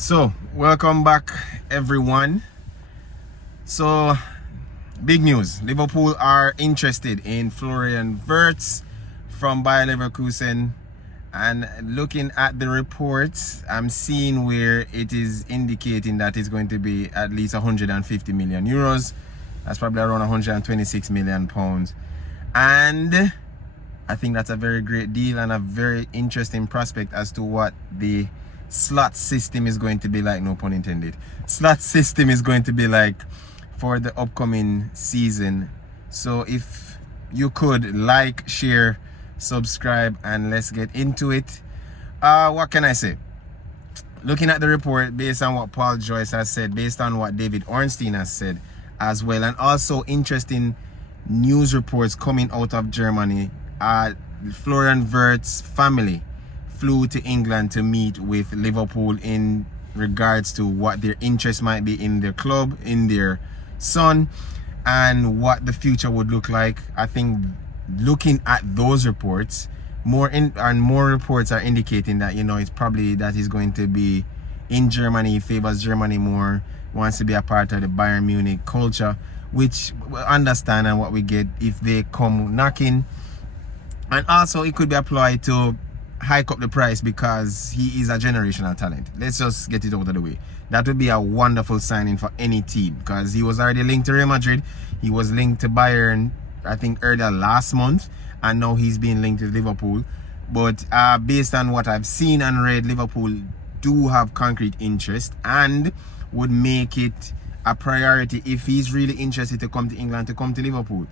So, welcome back, everyone. So, big news. Liverpool are interested in Florian Wirtz from Bayer Leverkusen. And looking at the reports, I'm seeing where it is indicating that it's going to be at least 150 million euros. That's probably around 126 million pounds. And I think that's a very great deal and a very interesting prospect as to what the slot system is going to be like, no pun intended. Slot system is going to be like for the upcoming season. So if you could like, share, subscribe, and let's get into it. What can I say? Looking at the report, based on what Paul Joyce has said, based on what David Ornstein has said as well, and also interesting news reports coming out of Germany, Florian Wirtz's family flew to England to meet with Liverpool in regards to what their interest might be in their club, in their son, and what the future would look like. I think looking at those reports, more reports are indicating that, you know, it's probably that he's going to be in Germany, favors Germany more, wants to be a part of the Bayern Munich culture, which we understand and what we get if they come knocking. And also it could be applied to hike up the price because he is a generational talent. Let's just get it out of the way. That would be a wonderful signing for any team because he was already linked to Real Madrid. He was linked to Bayern, I think, earlier last month, and now he's being linked to Liverpool. But based on what I've seen and read, Liverpool do have concrete interest and would make it a priority if he's really interested to come to England, to come to Liverpool.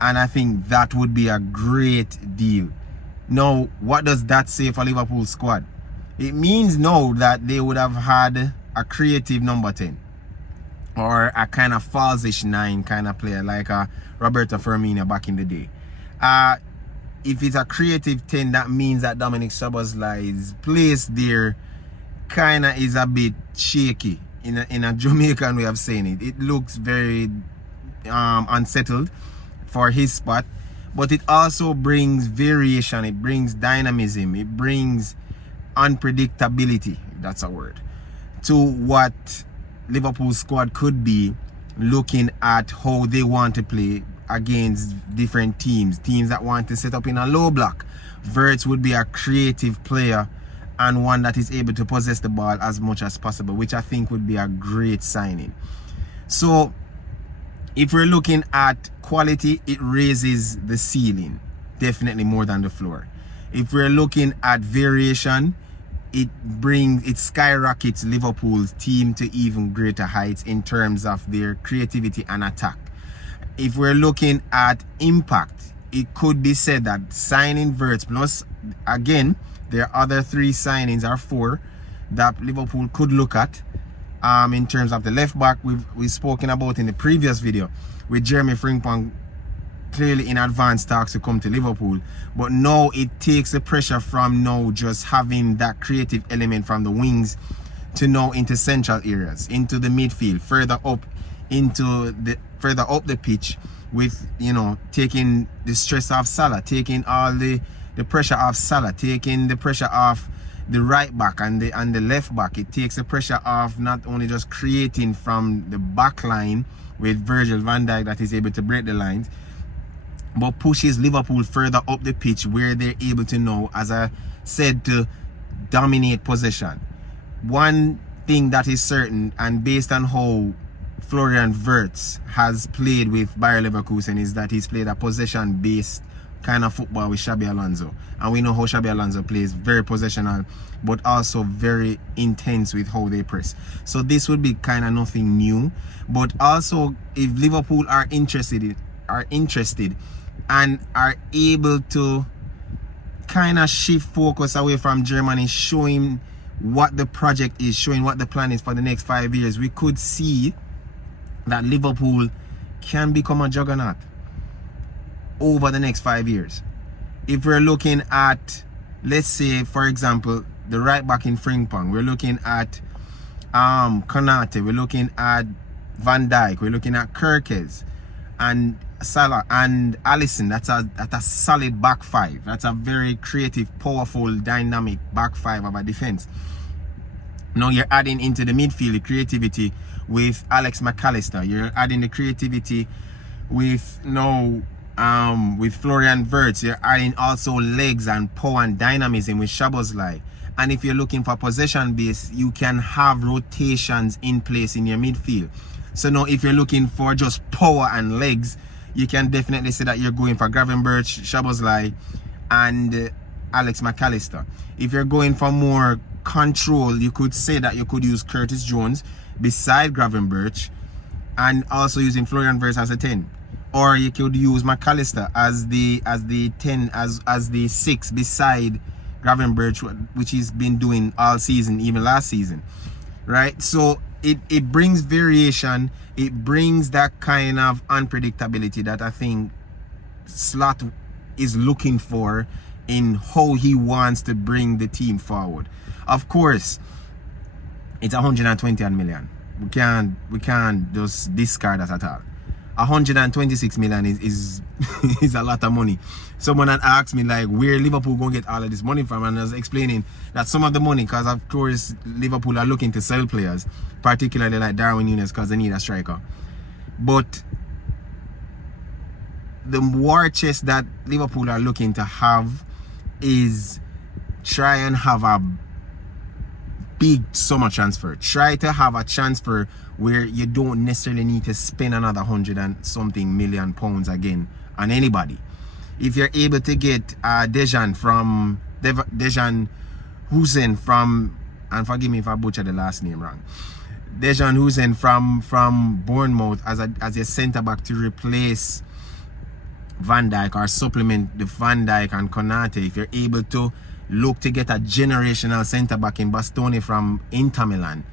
And I think that would be a great deal. Now, what does that say for Liverpool squad? It means now that they would have had a creative number 10 or a kind of falsish 9 kind of player like a Roberto Firmino back in the day. If it's a creative 10, that means that Dominic Szoboszlai's place there kind of is a bit shaky in a Jamaican way of saying it. It looks very unsettled for his spot. But it also brings variation, it brings dynamism, it brings unpredictability, that's a word, to what Liverpool squad could be, looking at how they want to play against different teams that want to set up in a low block. Wirtz would be a creative player and one that is able to possess the ball as much as possible, which I think would be a great signing. So if we're looking at quality, it raises the ceiling, definitely more than the floor. If we're looking at variation, it skyrockets Liverpool's team to even greater heights in terms of their creativity and attack. If we're looking at impact, it could be said that signing Wirtz plus, again, there are other 3 signings or 4 that Liverpool could look at. In terms of the left back, we've spoken about in the previous video with Jeremy Frimpong clearly in advanced talks to come to Liverpool. But now it takes the pressure from now just having that creative element from the wings to now into central areas, into the midfield, further up the pitch, with, you know, taking the stress off Salah, taking all the pressure off Salah, taking the pressure off the right back and the left back. It takes the pressure off not only just creating from the back line with Virgil van Dijk that is able to break the lines, but pushes Liverpool further up the pitch where they're able to know, as I said, to dominate possession. One thing that is certain, and based on how Florian Wirtz has played with Bayer Leverkusen, is that he's played a possession-based kind of football with Xabi Alonso, and we know how Xabi Alonso plays, very possessional but also very intense with how they press. So this would be kind of nothing new. But also, if Liverpool are interested and are able to kind of shift focus away from Germany, showing what the project is, showing what the plan is for the next 5 years, we could see that Liverpool can become a juggernaut over the next 5 years. If we're looking at, let's say, for example, the right back in Frimpong, we're looking at Konate, we're looking at Van Dijk, we're looking at Kerkez and Salah and Alisson. That's a solid back 5. That's a very creative, powerful, dynamic back 5 of a defense. Now you're adding into the midfield the creativity with Alex McAllister. You're adding the creativity with with Florian Wirtz. You're adding also legs and power and dynamism with Szoboszlai. And if you're looking for possession base, you can have rotations in place in your midfield. So now if you're looking for just power and legs, you can definitely say that you're going for Gravenberch, Szoboszlai, and Alex McAllister. If you're going for more control, you could say that you could use Curtis Jones beside Gravenberch and also using Florian Wirtz as a 10. Or you could use McAllister as the 10, as the 6 beside Gravenberch, which he's been doing all season, even last season. Right? So it brings variation, it brings that kind of unpredictability that I think Slot is looking for in how he wants to bring the team forward. Of course, it's 120 million. We can't just discard that at all. 126 million is is a lot of money. Someone had asked me like where Liverpool gonna get all of this money from, and I was explaining that some of the money, because of course Liverpool are looking to sell players, particularly like Darwin Núñez, because they need a striker. But the war chest that Liverpool are looking to have is try and have a big summer transfer. Try to have a transfer where you don't necessarily need to spend another 100 and something million pounds again on anybody. If you're able to get Dejan Huijsen from, and forgive me if I butcher the last name wrong, Dejan Huijsen from Bournemouth as a centre back to replace Van Dijk or supplement the Van Dijk and Konate, if you're able to look to get a generational centre back in Bastoni from Inter Milan,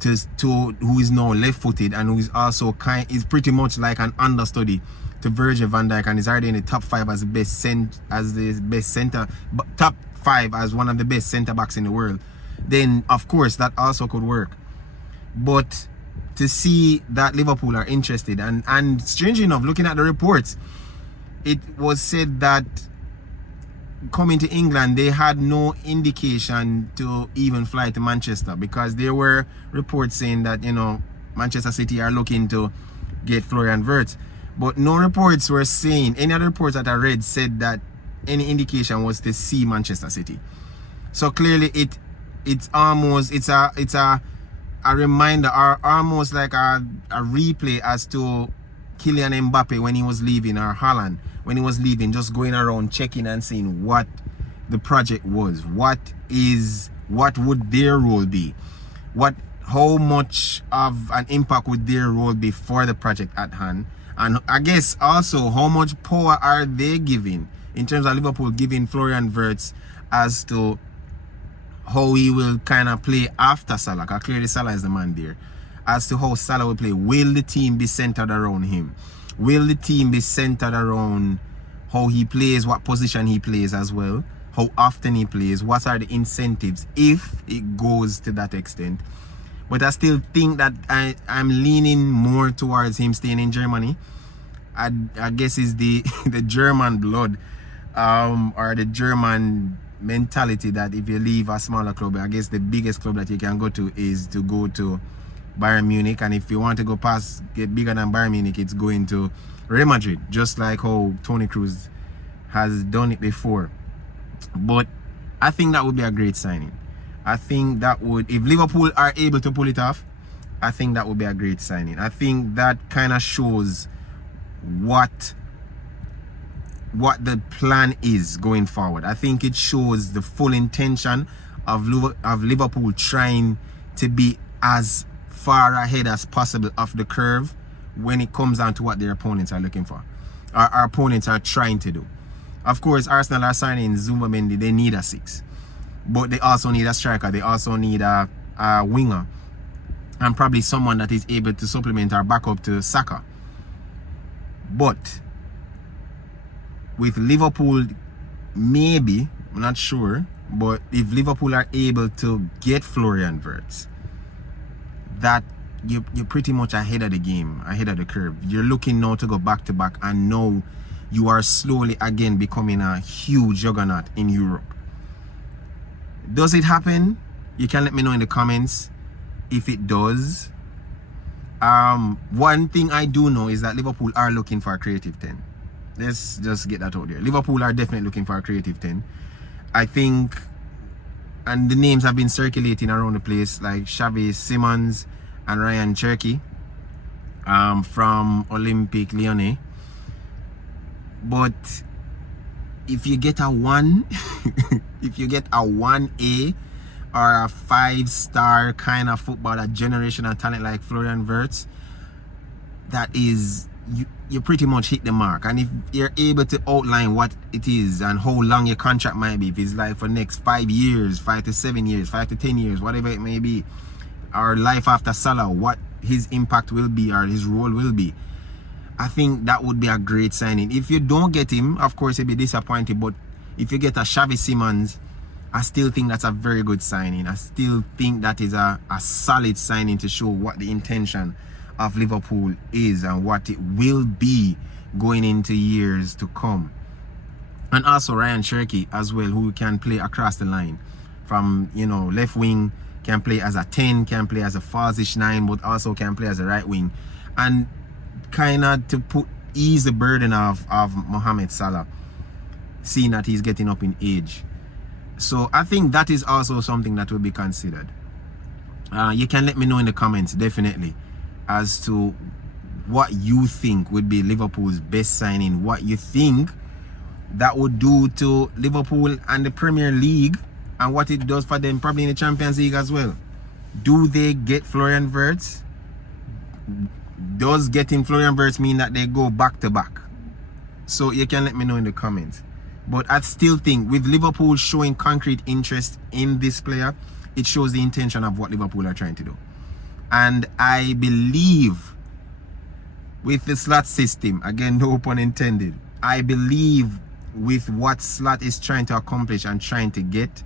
to who is now left-footed and who is also is pretty much like an understudy to Virgil van Dijk and is already in the top 5 as the best centre, top 5 as one of the best centre backs in the world, then of course that also could work. But to see that Liverpool are interested, and strangely enough, looking at the reports, it was said that coming to England, they had no indication to even fly to Manchester, because there were reports saying that, Manchester City are looking to get Florian Wirtz. But no reports were saying, any other reports that I read said that any indication was to see Manchester City. So clearly it's a reminder, or almost like a replay as to Kylian Mbappe when he was leaving, or Haaland when he was leaving, just going around checking and seeing what the project was, what would their role be, how much of an impact would their role be for the project at hand, and I guess also how much power are they giving in terms of Liverpool giving Florian Wirtz as to how he will kind of play after Salah, because clearly Salah is the man there, as to how Salah will play. Will the team be centered around him? Will the team be centered around how he plays, what position he plays as well, how often he plays, what are the incentives if it goes to that extent? But I still think that I'm leaning more towards him staying in Germany. I guess it's the German blood, or the German mentality that if you leave a smaller club, I guess the biggest club that you can go to is to go to Bayern Munich, and if you want to go past, get bigger than Bayern Munich, it's going to Real Madrid, just like how Toni Kroos has done it before. But I think that would be a great signing. I think that would, if Liverpool are able to pull it off, I think that would be a great signing. I think that kind of shows what the plan is going forward. I think it shows the full intention of Liverpool trying to be as far ahead as possible of the curve when it comes down to what their opponents are looking for, our opponents are trying to do. Of course, Arsenal are signing Zuma Mendy. They need a 6, but they also need a striker. They also need a winger, and probably someone that is able to supplement or back up to Saka. But with Liverpool, maybe, I'm not sure, but if Liverpool are able to get Florian Wirtz, that you're pretty much ahead of the game, ahead of the curve. You're looking now to go back to back, and now you are slowly again becoming a huge juggernaut in Europe. Does it happen? You can let me know in the comments if it does. One thing I do know is that Liverpool are looking for a creative 10. Let's just get that out there. Liverpool are definitely looking for a creative 10. I think, and the names have been circulating around the place, like Xavi Simons and Ryan Cherky from Olympique Lyonnais. But if you get a 1, if you get a 1A or a 5-star kind of footballer, generational talent like Florian Wirtz, that is, you pretty much hit the mark. And if you're able to outline what it is and how long your contract might be, if it's like for next 5 years, 5 to 7 years, 5 to 10 years, whatever it may be, or life after Salah, what his impact will be or his role will be, I think that would be a great signing. If you don't get him, of course you'll be disappointed, but if you get a Xavi Simons, I still think that's a very good signing. I still think that is a solid signing to show what the intention of Liverpool is and what it will be going into years to come. And also Ryan Cherky as well, who can play across the line from, you know, left wing, can play as a 10, can play as a falsish 9, but also can play as a right wing, and kind of to ease the burden of Mohamed Salah, seeing that he's getting up in age. So I think that is also something that will be considered. You can let me know in the comments definitely as to what you think would be Liverpool's best signing, what you think that would do to Liverpool and the Premier League, and what it does for them probably in the Champions League as well. Do they get Florian Wirtz? Does getting Florian Wirtz mean that they go back to back? So you can let me know in the comments. But I still think with Liverpool showing concrete interest in this player, it shows the intention of what Liverpool are trying to do. And I believe with the slot system, again, no pun intended, I believe with what Slot is trying to accomplish and trying to get,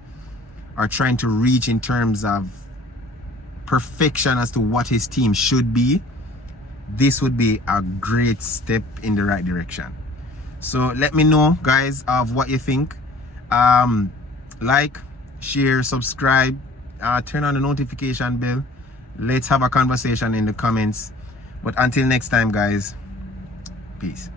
or trying to reach in terms of perfection as to what his team should be, this would be a great step in the right direction. So let me know, guys, of what you think. Like, share, subscribe, turn on the notification bell. Let's have a conversation in the comments. But until next time, guys, peace.